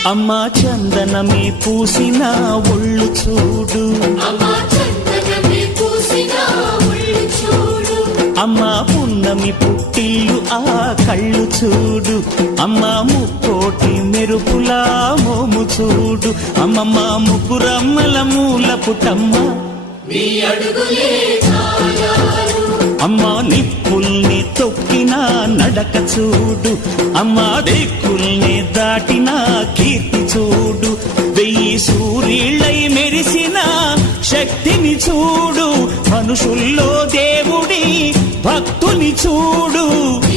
అమ్మా చందనమే పూసిన ఒళ్ళు చూడు, అమ్మా పున్నమి పుట్టిల్లు ఆ కళ్ళు చూడు, అమ్మా ముక్కోటి మెరుపులా మోము చూడు, అమ్మమ్మ ముగ్గురమ్మల మూల పుటమ్మ అమ్మా నిప్పుల్ని తొక్కిన నడక చూడు, అమ్మా దిక్కుల్ని దాటిన కీర్తి చూడు, 1000 సూర్యుళ్ళై మెరిసిన శక్తిని చూడు, మనుషుల్లో దేవుడి భక్తుని చూడు.